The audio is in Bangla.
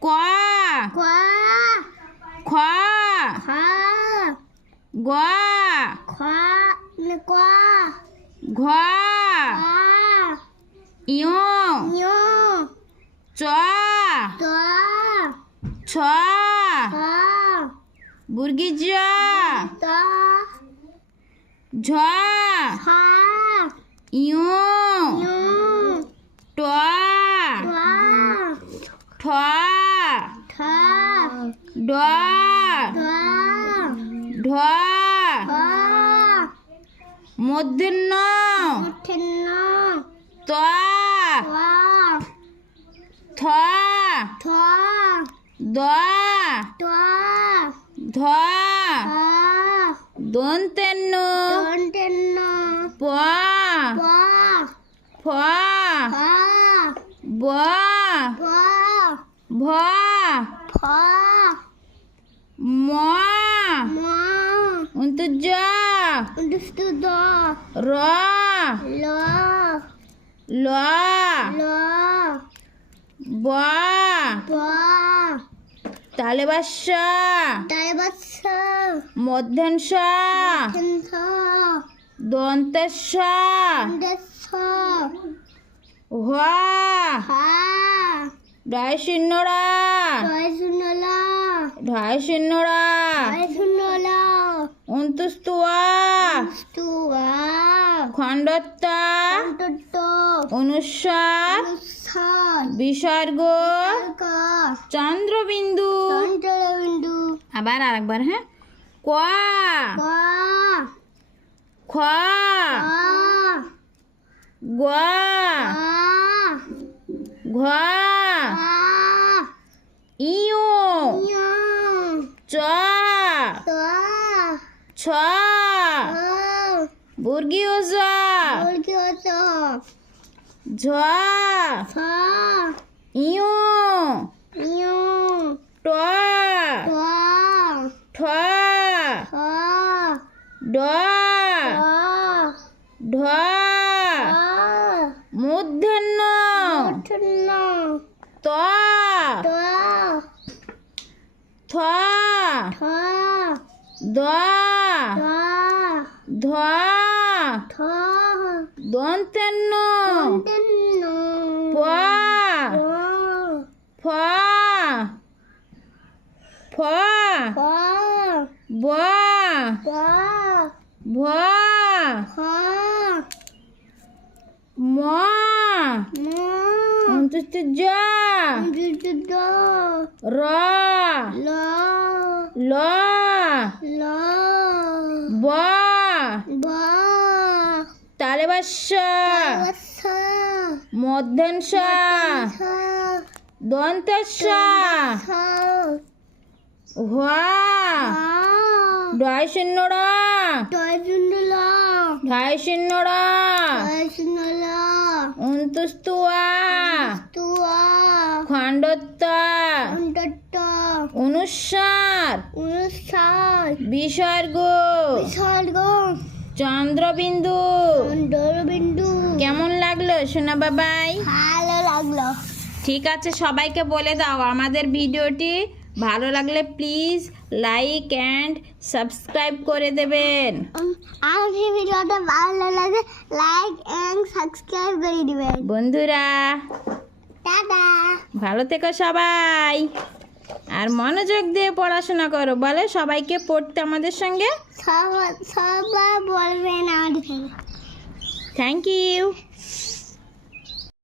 과. 과. 과. 과. 과. 과. 네, 과. 과. 이용. 이용. 좌. 좌. 좌. 좌. 무르기 좌. 좌. 좌. 이용. ড ঢ মুঠেন্ন ত। থ। থা দ। তোয়া ধ। দন্তেন্ন। দন্তেন্ন প। পা ফ। ব ভ। ফা ম। মা। অন্তর্য। দুষ্টু দ র। ল। ল। ল। ব। পা তালে বাস্য তাই বাচ্চ মধ্যাংশ। চিন্তা দন্তেশ্ব দেশ হ। হা। ঢাই শূন্যরা ছয় শুনলা ঢাই শূন্যরা। ছয় শুনলা অন্তুস্তুয়া স্তুয়া অনুস্বার অনুসার বিসর্গ। চন্দ্রবিন্দু। চন্দ্রবিন্দু। আবার আরেকবার হ্যাঁ? ক। কা। খ। কা। গ। কা। ঘ। কা ইউ। ছ। কা বুর্গীয় জ। বলকি হতো ঝ। ফা ইউ। ইয়ো ট। ঠ। ফা ড। ঢ। মূর্ধন্য। মুঠন্ন ত। তা। থ। দ। তা ধ। থা দন্তেন্ন। দন্তেন্ন। প। ফ। ফ। পা ব। পা ভ। খা ম। মা। অন্তস্থ জ দুদ র। ল। ল ব বা তালে বাস্য বাসা মধ্যাংশ খা দন্তেশ্ব খা ঢাই শুনলা অন্তস্তুয়া। তুয়া খণ্ডত্ব অন্তত অনুষ্ঠান বিসর্গ বিসর্গ চন্দ্রবিন্দু। চন্দ্রবিন্দু। কেমন লাগল? সোনা বাবাই। ভালো লাগল। ঠিক আছে সবাইকে বলে দাও আমাদের ভিডিওটি ভালো লাগলে প্লিজ লাইক অ্যান্ড সাবস্ক্রাইব করে দেবেন। আমাদের ভিডিওটা ভালো লাগে লাইক এন্ড সাবস্ক্রাইব করে দিবেন। বন্ধুরা টাটা। ভালো থেকো সবাই। আর মনোযোগ দিয়ে পড়াশোনা করো বলে সবাইকে পড়তে আমাদের সঙ্গে? সবাই সবাই বলবেন আমাদের থ্যাংক ইউ